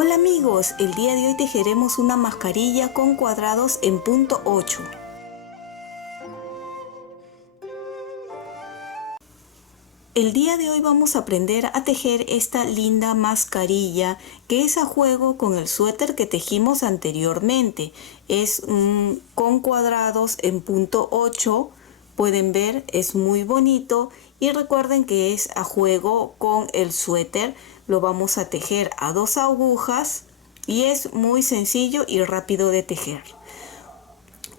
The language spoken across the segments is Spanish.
Hola amigos, el día de hoy tejeremos una mascarilla con cuadrados en punto 8. El día de hoy vamos a aprender a tejer esta linda mascarilla que es a juego con el suéter que tejimos anteriormente. Es con cuadrados en punto 8. Pueden ver, es muy bonito y recuerden que es a juego con el suéter. Lo vamos a tejer a 2 agujas y es muy sencillo y rápido de tejer.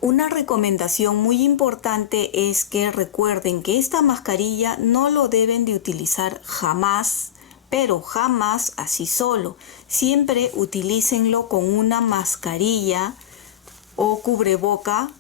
Una recomendación muy importante es que recuerden que esta mascarilla no lo deben de utilizar jamás, pero jamás así solo. Siempre utilícenlo con una mascarilla o cubreboca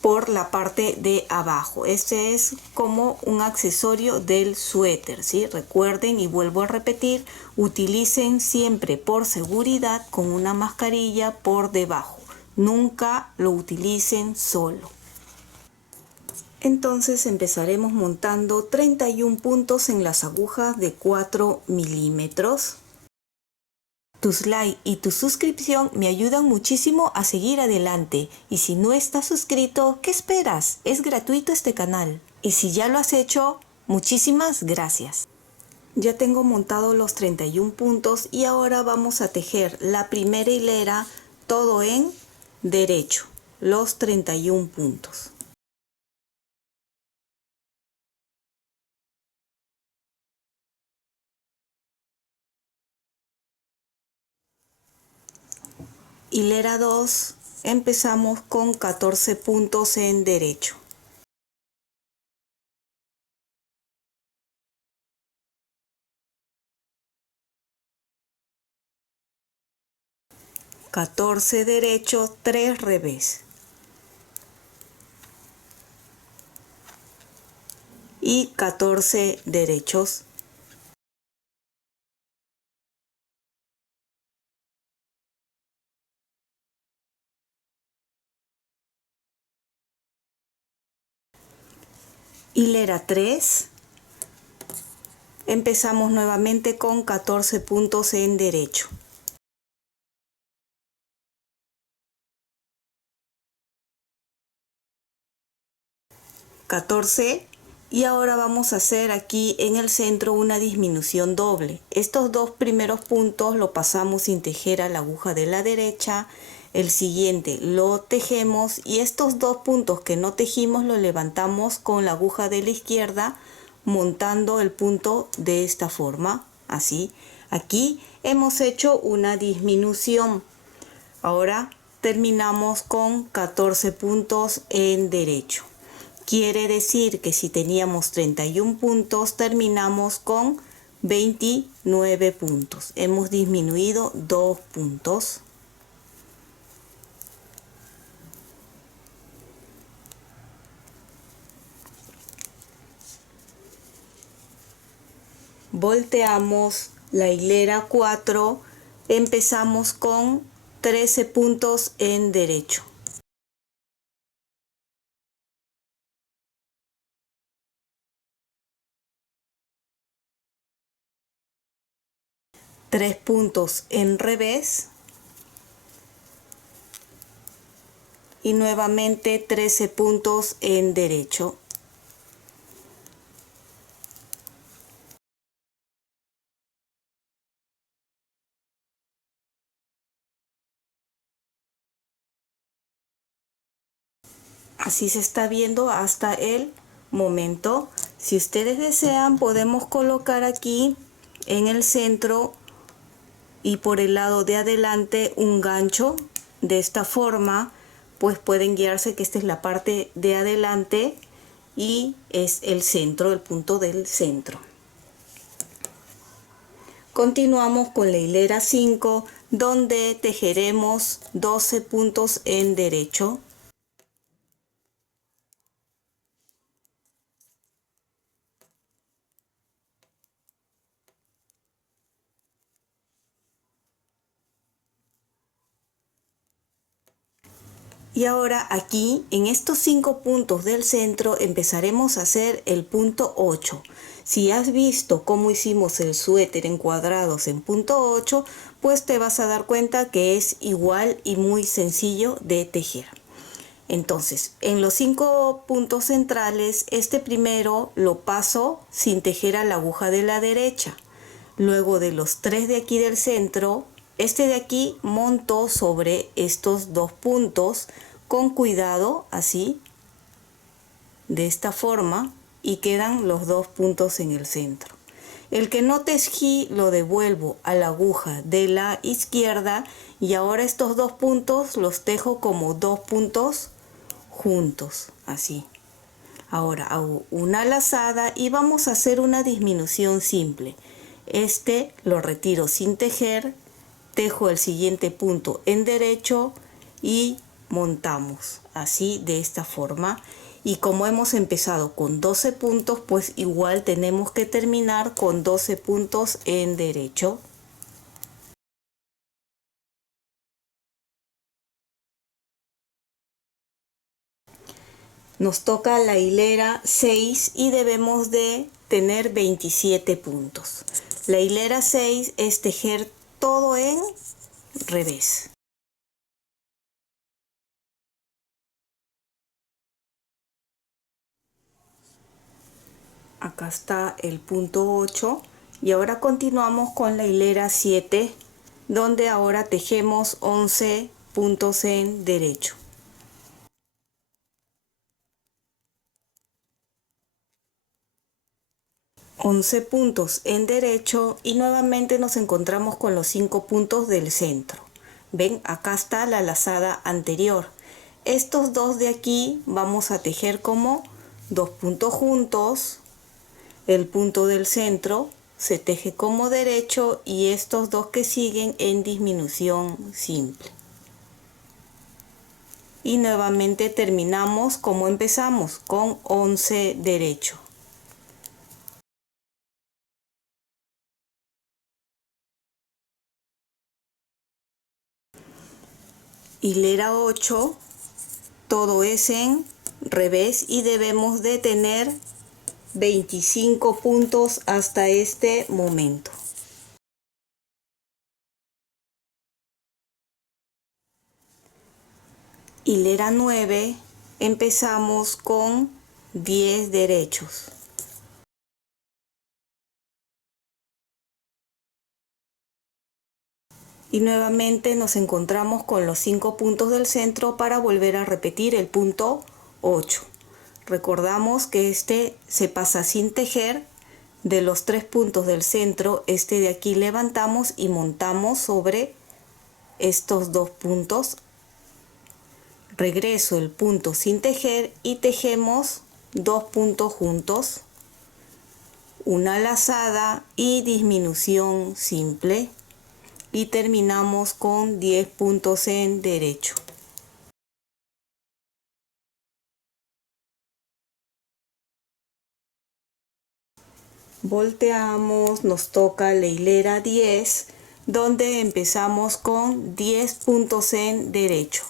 por la parte de abajo. Este es como un accesorio del suéter, ¿sí? Recuerden y vuelvo a repetir, utilicen siempre por seguridad con una mascarilla por debajo. Nunca lo utilicen solo. Entonces empezaremos montando 31 puntos en las agujas de 4 milímetros. Tus likes y tu suscripción me ayudan muchísimo a seguir adelante. Y si no estás suscrito, ¿qué esperas? Es gratuito este canal. Y si ya lo has hecho, muchísimas gracias. Ya tengo montado los 31 puntos y ahora vamos a tejer la primera hilera todo en derecho, los 31 puntos. Hilera 2, empezamos con 14 puntos en derecho. Catorce derecho, 3 revés. Y 14 derechos. Hilera 3, empezamos nuevamente con 14 puntos en derecho. Y ahora vamos a hacer aquí en el centro una disminución doble. Estos dos primeros puntos lo pasamos sin tejer a la aguja de la derecha. El siguiente lo tejemos y estos dos puntos que no tejimos lo levantamos con la aguja de la izquierda, montando el punto de esta forma, así. Aquí hemos hecho una disminución. Ahora terminamos con 14 puntos en derecho. Quiere decir que si teníamos 31 puntos, terminamos con 29 puntos. Hemos disminuido 2 puntos. Volteamos la hilera 4, empezamos con 13 puntos en derecho. Tres puntos en revés y nuevamente 13 puntos en derecho. Así se está viendo hasta el momento. Si ustedes desean, podemos colocar aquí en el centro y por el lado de adelante un gancho. De esta forma, pues pueden guiarse que esta es la parte de adelante y es el centro, el punto del centro. Continuamos con la hilera 5, donde tejeremos 12 puntos en derecho. Y ahora aquí en estos 5 puntos del centro empezaremos a hacer el punto 8. Si has visto cómo hicimos el suéter en cuadrados en punto 8, pues te vas a dar cuenta que es igual y muy sencillo de tejer. Entonces, en los 5 puntos centrales, este primero lo paso sin tejer a la aguja de la derecha. Luego de los 3 de aquí del centro, este de aquí monto sobre estos 2 puntos con cuidado, así, de esta forma, y quedan los 2 puntos en el centro. El que no tejí lo devuelvo a la aguja de la izquierda y ahora estos 2 puntos los tejo como 2 puntos juntos, así. Ahora hago una lazada y vamos a hacer una disminución simple. Este lo retiro sin tejer, tejo el siguiente punto en derecho y montamos así de esta forma. Y como hemos empezado con 12 puntos, pues igual tenemos que terminar con 12 puntos en derecho. Nos toca la hilera 6 y debemos de tener 27 puntos. La hilera 6 es tejer todo en revés. Acá está el punto 8 y ahora continuamos con la hilera 7, donde ahora tejemos 11 puntos en derecho. Once puntos en derecho y nuevamente nos encontramos con los 5 puntos del centro. Ven, acá está la lazada anterior. Estos dos de aquí vamos a tejer como 2 puntos juntos. El punto del centro se teje como derecho y estos dos que siguen en disminución simple. Y nuevamente terminamos como empezamos, con 11 derecho. Hilera 8, todo es en revés y debemos de tener 25 puntos hasta este momento. Hilera 9, empezamos con 10 derechos. Y nuevamente nos encontramos con los 5 puntos del centro para volver a repetir el punto 8. Recordamos que este se pasa sin tejer. De los 3 puntos del centro, este de aquí levantamos y montamos sobre estos 2 puntos. Regreso el punto sin tejer y tejemos 2 puntos juntos, una lazada y disminución simple y terminamos con 10 puntos en derecho. Volteamos, nos toca la hilera 10, donde empezamos con 10 puntos en derecho.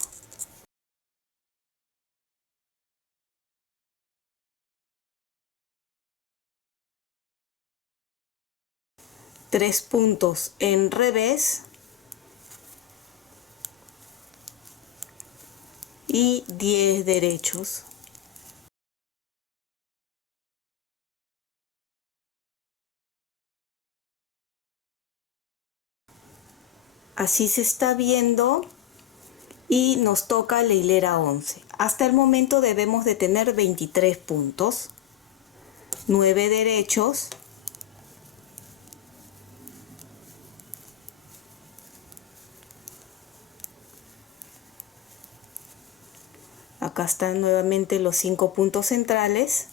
Tres puntos en revés y 10 derechos. Así se está viendo y nos toca la hilera 11. Hasta el momento debemos de tener 23 puntos, 9 derechos, acá están nuevamente los 5 puntos centrales,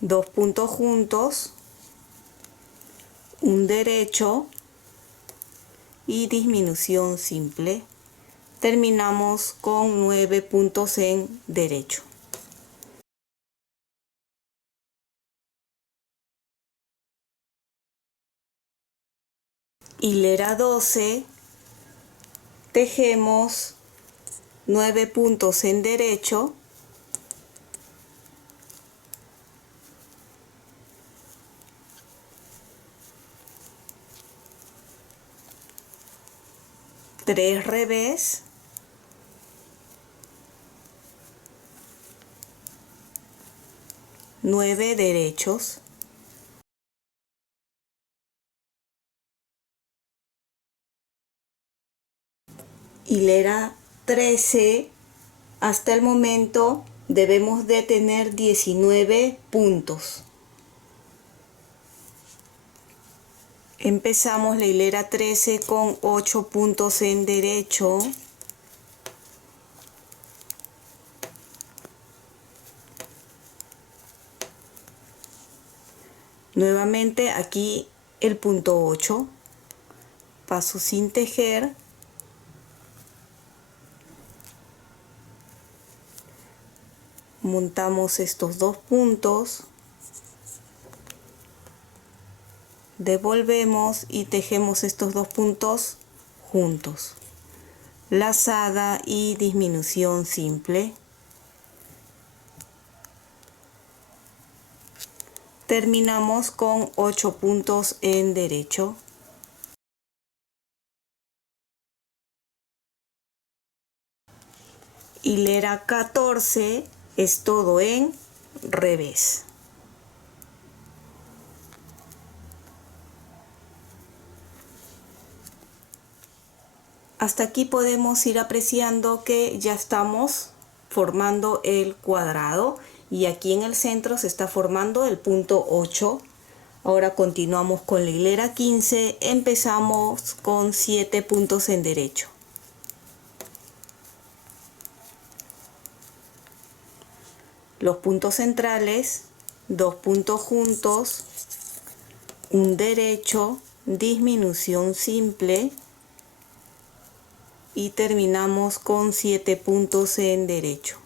2 puntos juntos, un derecho y disminución simple. Terminamos con 9 puntos en derecho. Hilera 12, tejemos 9 puntos en derecho, 3 revés, 9 derechos, hilera 13. Hasta el momento debemos de tener 19 puntos. Empezamos la hilera 13 con 8 puntos en derecho, nuevamente aquí el punto 8, paso sin tejer, montamos estos 2 puntos, devolvemos y tejemos estos 2 puntos juntos, lazada y disminución simple. Terminamos con 8 puntos en derecho. Hilera 14 es todo en revés. Hasta aquí podemos ir apreciando que ya estamos formando el cuadrado y aquí en el centro se está formando el punto 8. Ahora continuamos con la hilera 15, empezamos con 7 puntos en derecho. Los puntos centrales, 2 puntos juntos, un derecho, disminución simple y terminamos con 7 puntos en derecho.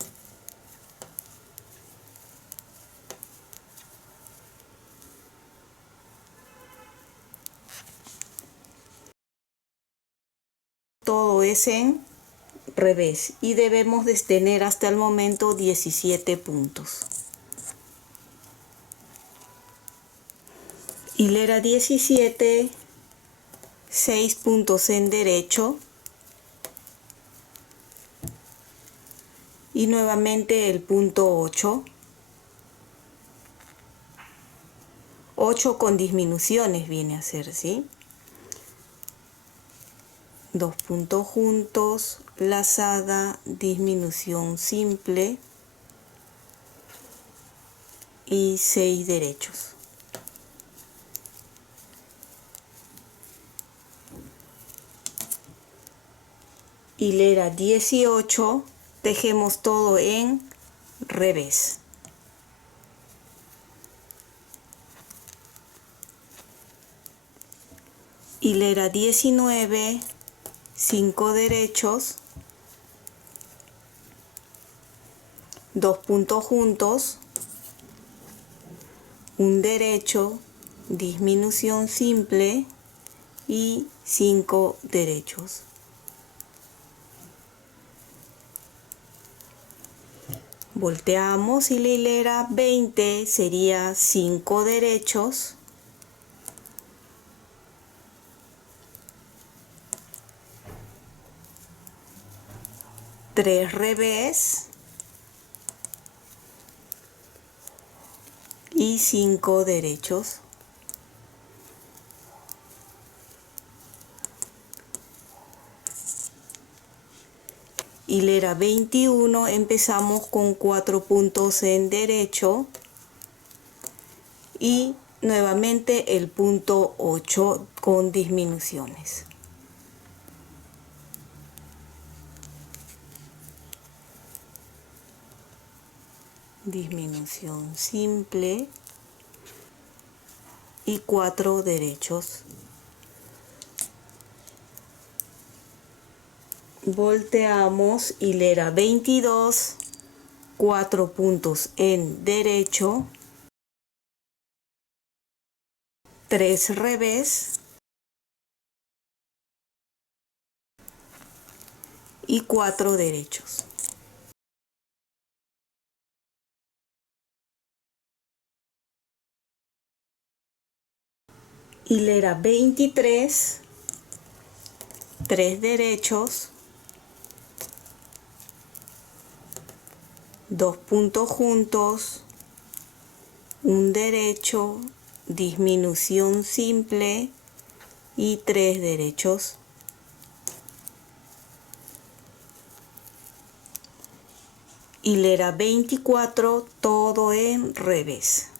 Todo es en revés y debemos de tener hasta el momento 17 puntos. Hilera 17, 6 puntos en derecho y nuevamente el punto 8. 8 con disminuciones viene a ser, ¿sí? 2 puntos juntos, lazada, disminución simple y 6 derechos. Hilera 18, tejemos todo en revés. Hilera 19, 5 derechos, 2 puntos juntos, un derecho, disminución simple y 5 derechos. Volteamos y la hilera 20 sería 5 derechos, 3 revés y 5 derechos. Hilera 21, empezamos con 4 puntos en derecho y nuevamente el punto 8 con disminuciones. Disminución simple y 4 derechos. Volteamos, hilera 22, 4 puntos en derecho, 3 revés y 4 derechos. Hilera 23, 3 derechos, 2 puntos juntos, un derecho, disminución simple y 3 derechos. Hilera 24, todo en revés.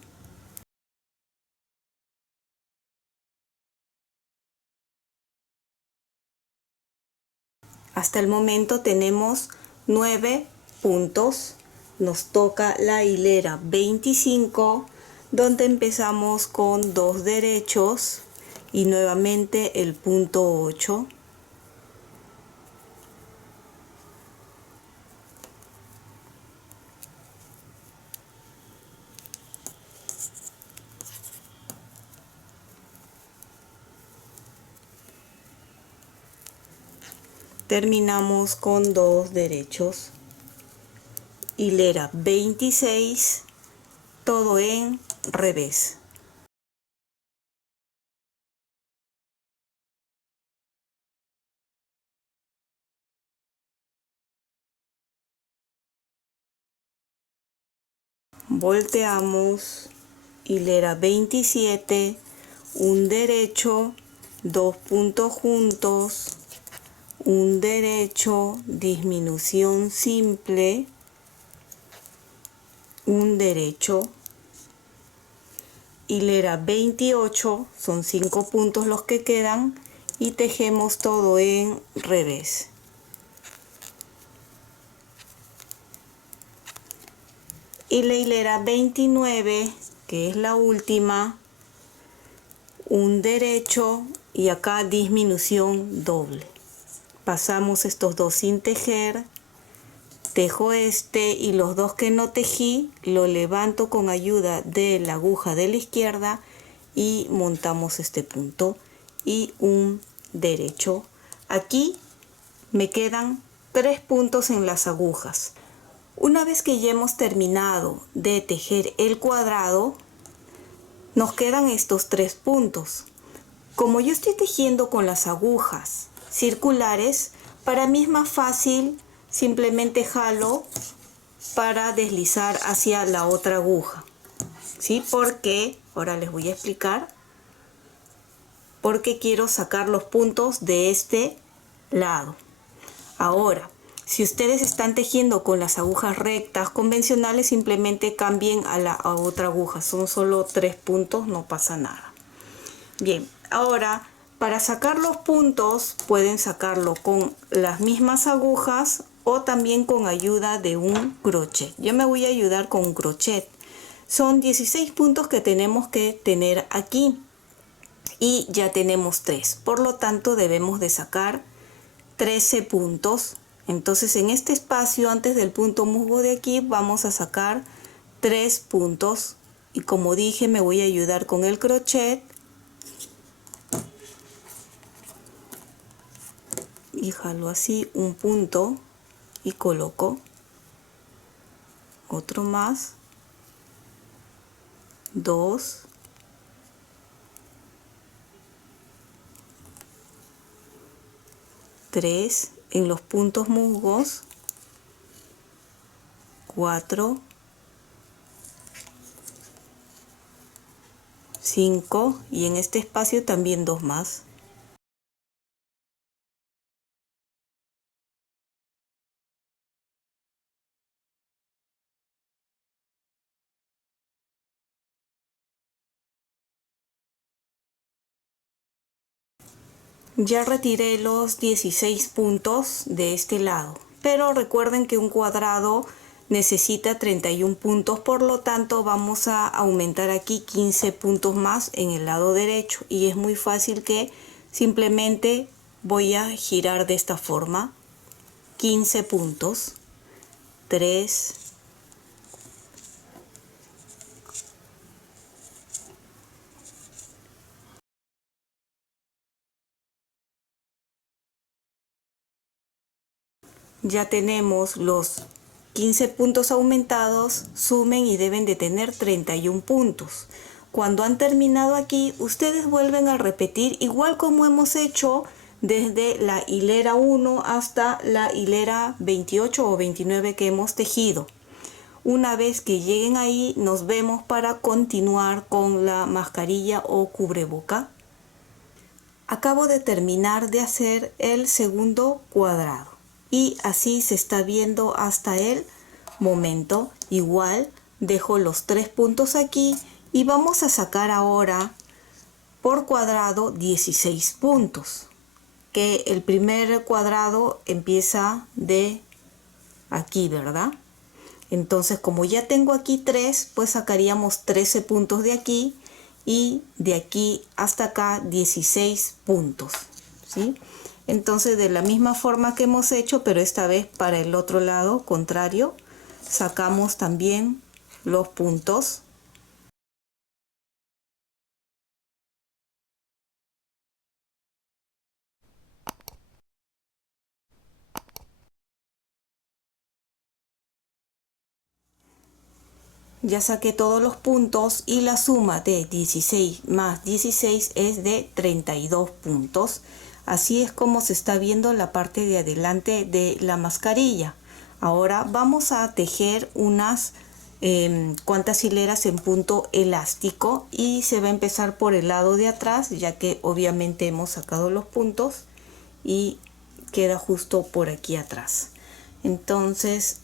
Hasta el momento tenemos 9 puntos. Nos toca la hilera 25, donde empezamos con 2 derechos y nuevamente el punto 8. Terminamos con 2 derechos. Hilera 26, todo en revés. Volteamos, hilera 27, un derecho, 2 puntos juntos, un derecho, disminución simple, un derecho, hilera 28, son 5 puntos los que quedan y tejemos todo en revés. Y la hilera 29, que es la última, un derecho y acá disminución doble. Pasamos estos dos sin tejer, tejo este y los dos que no tejí lo levanto con ayuda de la aguja de la izquierda y montamos este punto y un derecho. Aquí me quedan 3 puntos en las agujas. Una vez que ya hemos terminado de tejer el cuadrado, nos quedan estos 3 puntos. Como yo estoy tejiendo con las agujas circulares, para mí es más fácil simplemente jalo para deslizar hacia la otra aguja. ¿Sí? Porque, ahora les voy a explicar, porque quiero sacar los puntos de este lado. Ahora, si ustedes están tejiendo con las agujas rectas convencionales, simplemente cambien a otra aguja. Son solo 3 puntos, no pasa nada. Bien, ahora para sacar los puntos pueden sacarlo con las mismas agujas o también con ayuda de un crochet. Yo me voy a ayudar con un crochet. Son 16 puntos que tenemos que tener aquí y ya tenemos 3. Por lo tanto debemos de sacar 13 puntos. Entonces en este espacio antes del punto musgo de aquí vamos a sacar 3 puntos y como dije me voy a ayudar con el crochet y jalo así un punto y coloco otro más, 2, 3 en los puntos musgos, 4, 5 y en este espacio también 2 más. Ya retiré los 16 puntos de este lado, pero recuerden que un cuadrado necesita 31 puntos, por lo tanto vamos a aumentar aquí 15 puntos más en el lado derecho y es muy fácil que simplemente voy a girar de esta forma, 15 puntos, 3, 4, ya tenemos los 15 puntos aumentados, sumen y deben de tener 31 puntos. Cuando han terminado aquí, ustedes vuelven a repetir igual como hemos hecho desde la hilera 1 hasta la hilera 28 o 29 que hemos tejido. Una vez que lleguen ahí, nos vemos para continuar con la mascarilla o cubreboca. Acabo de terminar de hacer el segundo cuadrado y así se está viendo hasta el momento. Igual dejo los 3 puntos aquí y vamos a sacar ahora por cuadrado 16 puntos, que el primer cuadrado empieza de aquí, ¿verdad? Entonces, como ya tengo aquí 3, pues sacaríamos 13 puntos de aquí y de aquí hasta acá 16 puntos, ¿sí? Entonces, de la misma forma que hemos hecho, pero esta vez para el otro lado contrario, sacamos también los puntos. Ya saqué todos los puntos y la suma de 16 más 16 es de 32 puntos. Así es como se está viendo la parte de adelante de la mascarilla. Ahora vamos a tejer unas cuantas hileras en punto elástico y se va a empezar por el lado de atrás, ya que obviamente hemos sacado los puntos y queda justo por aquí atrás. Entonces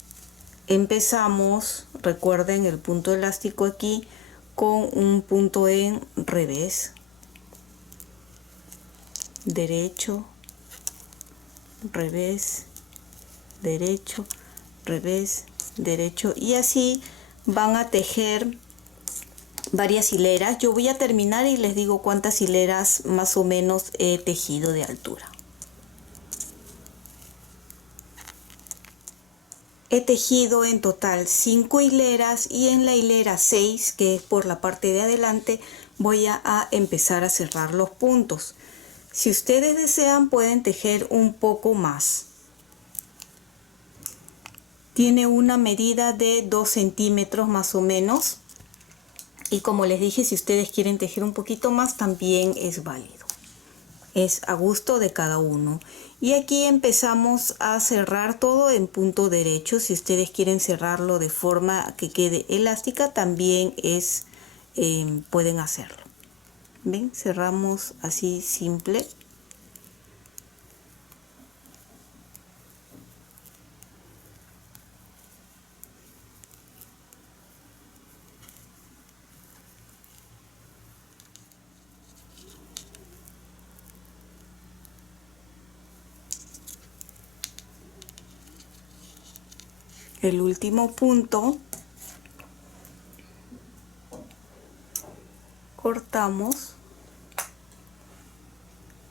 empezamos, recuerden el punto elástico aquí, con un punto en revés, derecho, revés, derecho, revés, derecho, y así van a tejer varias hileras. Yo voy a terminar y les digo cuántas hileras más o menos he tejido de altura. He tejido en total 5 hileras y en la hilera 6, que es por la parte de adelante, voy a empezar a cerrar los puntos. Si ustedes desean, pueden tejer un poco más. Tiene una medida de 2 centímetros más o menos. Y como les dije, si ustedes quieren tejer un poquito más, también es válido. Es a gusto de cada uno. Y aquí empezamos a cerrar todo en punto derecho. Si ustedes quieren cerrarlo de forma que quede elástica, también pueden hacerlo. ¿Ven? Cerramos así simple. El último punto, cortamos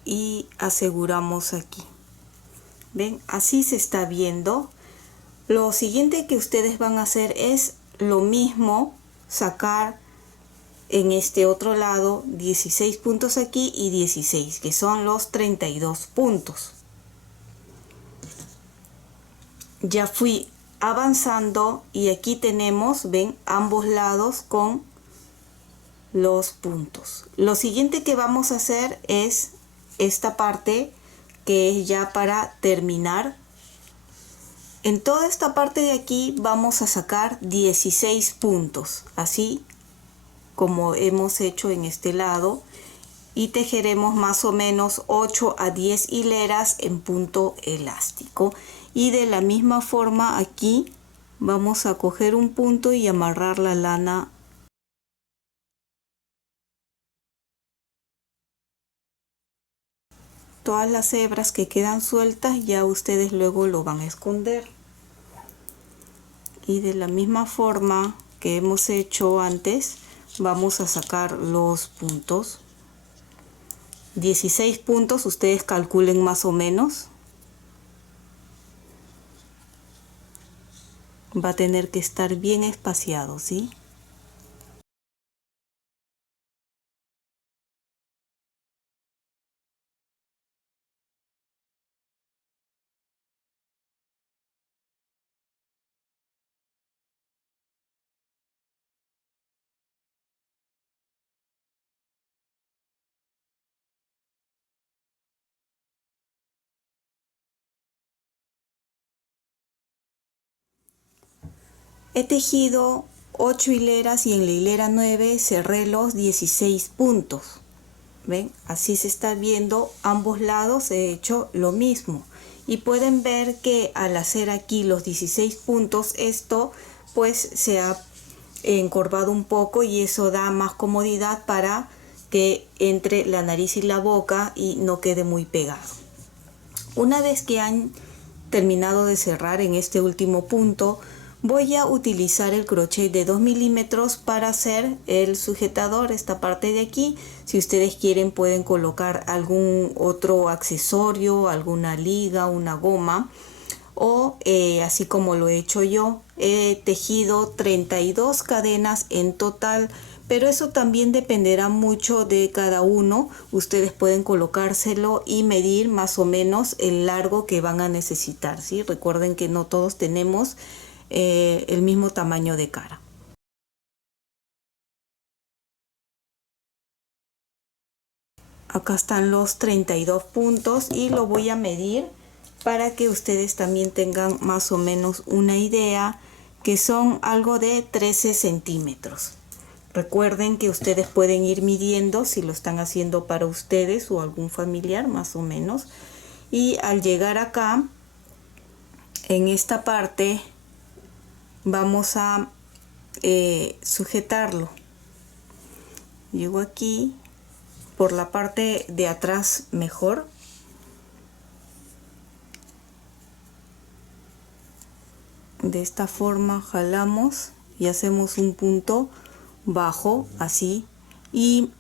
y aseguramos aquí. ¿Ven? Así se está viendo. Lo siguiente que ustedes van a hacer es lo mismo, sacar en este otro lado 16 puntos aquí y 16, que son los 32 puntos. Ya fui avanzando y aquí tenemos, ven, ambos lados con los puntos. Lo siguiente que vamos a hacer es esta parte, que es ya para terminar. En toda esta parte de aquí vamos a sacar 16 puntos, así como hemos hecho en este lado, y tejeremos más o menos 8 a 10 hileras en punto elástico. Y de la misma forma aquí vamos a coger un punto y amarrar la lana. Todas las hebras que quedan sueltas ya ustedes luego lo van a esconder. Y de la misma forma que hemos hecho antes, vamos a sacar los puntos. 16 puntos, ustedes calculen más o menos. Va a tener que estar bien espaciado, ¿sí? He tejido 8 hileras y en la hilera 9 cerré los 16 puntos. ¿Ven? Así se está viendo, ambos lados he hecho lo mismo. Y pueden ver que al hacer aquí los 16 puntos, esto pues se ha encorvado un poco y eso da más comodidad para que entre la nariz y la boca y no quede muy pegado. Una vez que han terminado de cerrar en este último punto, voy a utilizar el crochet de 2 milímetros para hacer el sujetador, esta parte de aquí. Si ustedes quieren pueden colocar algún otro accesorio, alguna liga, una goma, o así como lo he hecho yo. He tejido 32 cadenas en total, pero eso también dependerá mucho de cada uno. Ustedes pueden colocárselo y medir más o menos el largo que van a necesitar, ¿sí? Recuerden que no todos tenemos el mismo tamaño de cara. Acá están los 32 puntos y lo voy a medir para que ustedes también tengan más o menos una idea, que son algo de 13 centímetros. Recuerden que ustedes pueden ir midiendo si lo están haciendo para ustedes o algún familiar más o menos. Y al llegar acá, en esta parte, vamos a sujetarlo. Llego aquí por la parte de atrás mejor. De esta forma jalamos y hacemos un punto bajo así, y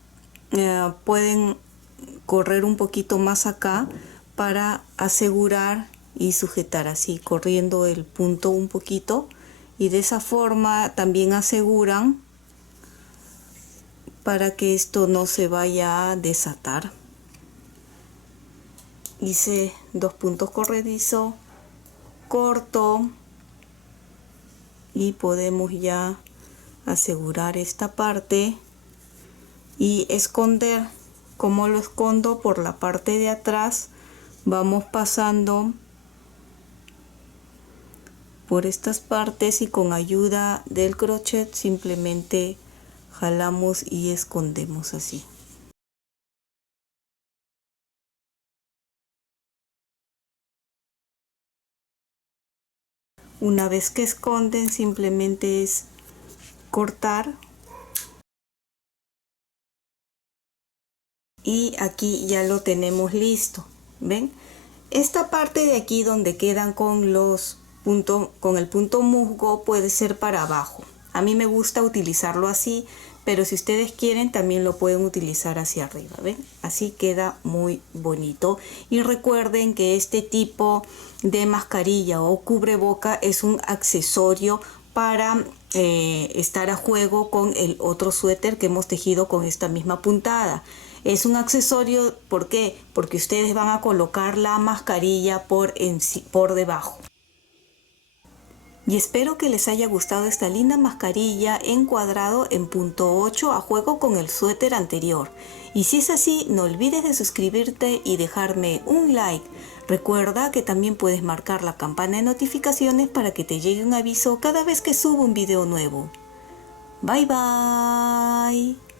pueden correr un poquito más acá para asegurar y sujetar así, corriendo el punto un poquito, y de esa forma también aseguran para que esto no se vaya a desatar. Hice 2 puntos corredizos, corto y podemos ya asegurar esta parte y esconder. Como lo escondo por la parte de atrás, vamos pasando por estas partes y con ayuda del crochet simplemente jalamos y escondemos así. Una vez que esconden, simplemente es cortar y aquí ya lo tenemos listo. ¿Ven? Esta parte de aquí donde quedan con los puntos, con el punto musgo, puede ser para abajo. A mí me gusta utilizarlo así, pero si ustedes quieren también lo pueden utilizar hacia arriba. ¿Ven? Así queda muy bonito. Y recuerden que este tipo de mascarilla o cubreboca es un accesorio para estar a juego con el otro suéter que hemos tejido con esta misma puntada. Es un accesorio, ¿por qué? Porque ustedes van a colocar la mascarilla por debajo. Y espero que les haya gustado esta linda mascarilla encuadrado en punto 8 a juego con el suéter anterior. Y si es así, no olvides de suscribirte y dejarme un like. Recuerda que también puedes marcar la campana de notificaciones para que te llegue un aviso cada vez que subo un video nuevo. Bye bye.